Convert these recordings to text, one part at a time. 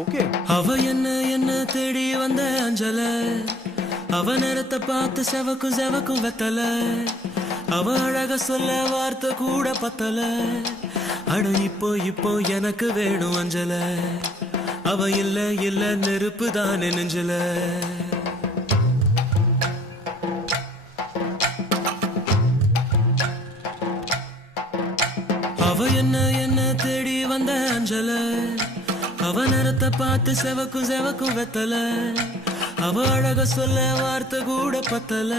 Okay. அவ என்ன தேடி வந்த அஞ்சல, அவ நேரத்தை பார்த்து செவக்கும் செவக்கும் வெத்தல, அவ அழக சொல்ல வார்த்தை கூட பத்தல. அட இப்போ எனக்கு வேணும் அஞ்சல, அவ இல்ல நெருப்பு தானே நெஞ்சல. அவ என்ன தேடி வந்த அஞ்சல, அவ நேரத்தை பார்த்து செவக்கும் செவக்கும் வெத்தல, அவ அழக சொல்ல வார்த்தை கூட பத்தல.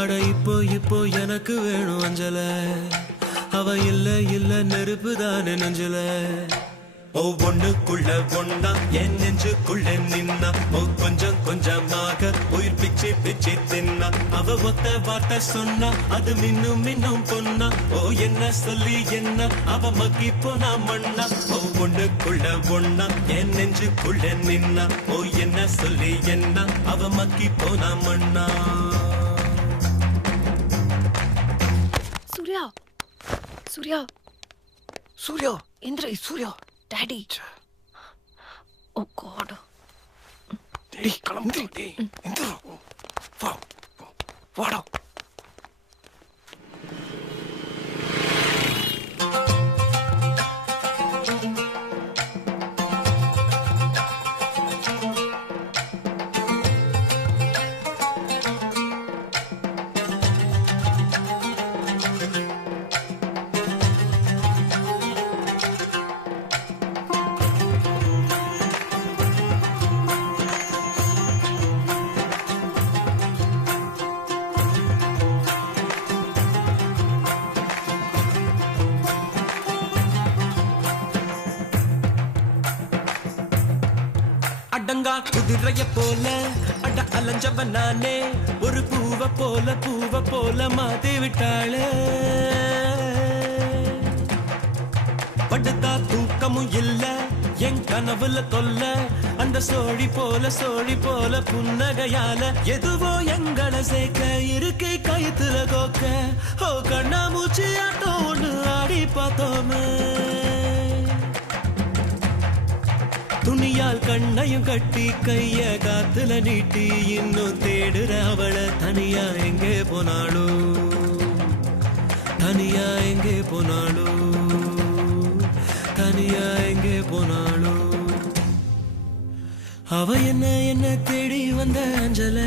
அட இப்போ எனக்கு வேணும் அஞ்சல, அவ இல்ல நெருப்பு தானே நெஞ்சல. ஒவ்வொன்னுக்குள்ள ஒன்னா என் நெஞ்சுக்குள்ள நின்னா, கொஞ்சம் கொஞ்சமாக உயிர் பிச்சு பிச்சு தின்னா. அவ ஒத்த வார்த்தை சொன்னா அது மின்னும் பொன்னா. என்ன சொல்லி என்ன அவ மக்கி போனா மண்ணா. ஒவ்வொன்னுக்குள்ள ஒன்னா என் நெஞ்சுக்குள்ள நின்னா, என்ன சொல்லி என்ன அவ மக்கி போனா மண்ணா. சூர்யா சூர்யா சூர்யா இந்திர சூர்யா டாடி. ஓ காட். டேய் கிளம்பு டேய். இந்திரா வா வாடா. அடங்கா குதிரைய போல அட அலைஞ்சவன் நானே, ஒரு பூவ போல மாத்தி விட்டாளே. படுத்தா தூக்கமும் இல்ல என் கனவுல தொல்ல, அந்த சோழி போல புன்னகையால எதுவோ எங்களை சேர்க்க இருக்கை கயித்துல கோக்க. கண்ணா மூச்சி ஆட்டம் ஒண்ணு ஆடி பார்த்தோமே, துணியால் கண்ணையும் கட்டி கைய காத்துல நீட்டி இன்னும் தேடுற அவள. தனியா எங்கே போனாளோ, தனியா எங்கே போனாளோ, தனியா எங்கே போனாளோ. அவ என்ன தேடி வந்த அஞ்சல,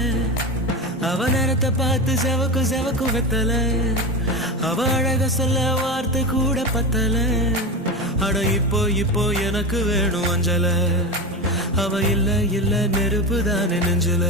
அவ நேரத்தை பார்த்து செவக்கும் வெத்தல, அவ அழக சொல்ல வார்த்தை கூட பத்தல. அட இப்போ எனக்கு வேணும் அஞ்சல, அவ இல்ல நெருப்பு தானே நெஞ்சல.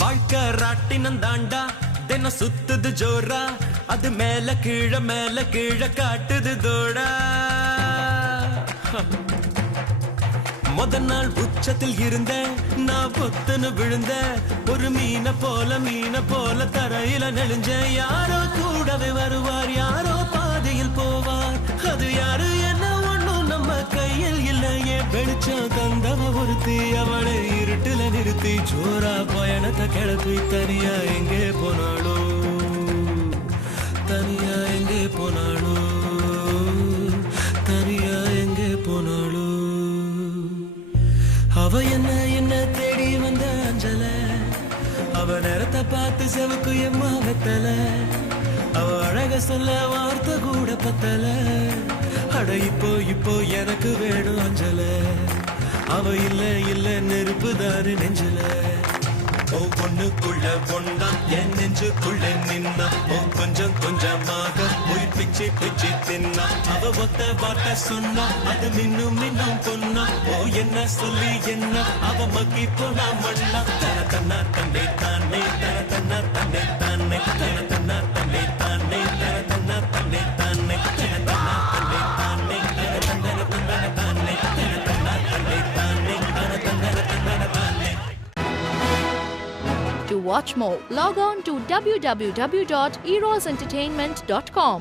வாழ்க்கை ராட்டினம் தாண்டா தினம் சுத்துது ஜோரா, அது மேல கீழ காட்டுது தோடா. நாள் உச்சத்தில் இருந்த நான் பொத்துன்னு விழுந்த, ஒரு மீன போல தரையில நெளிஞ்ச. யாரோ கூடவே வருவார், யாரோ பாதையில் போவார், அது யாரு என்ன ஒண்ணும் நம்ம கையில் இல்லையே. வெளிச்சம் தந்தவ ஒருத்தி, அவளை இருட்டுல நிறுத்தி ஜோரா பயணத்தை கிளப்பி தனியா எங்கே போனாளோ, தனியா எங்கே போனாளோ, தனியா எங்கே போனாளோ. அவ என்ன தேடி வந்த அஞ்சல, அவ நேரத்தை பார்த்து செவக்கு எம்மா வெத்தல, அவ அழக சொல்ல வார்த்தை கூட பத்தல. அட இப்போ எனக்கு வேணும் அஞ்சல, அவ இல்ல நெருப்பு தானே நெஞ்சல. ஒவ்வொன்னுக்குள்ள ஒன்னா என் நெஞ்சுக்குள்ள நின்னா, கொஞ்சம் கொஞ்சமாக உயிர் பிச்சு பிச்சு பிச்சு தின்னா அவ ஒத்த வார்த்தை சொன்னா அது மின்னும் மின்னும் பொன்னா ஓ என்ன சொல்லி என்ன அவ மக்கி போனா மண்ணா தன தன்னா தன்னை தானே தன தன்னா தன்னை தானே தன தன்னா தன்னை தானே தன தன்னா தன்னை தானே தன தன்னா தன்னை தானே தன தன்னா தன்னை தானே தன தன்னா தன்னை தானே தன தன்னா தன்னை தானே. To watch more, log on to www.erosentertainment.com.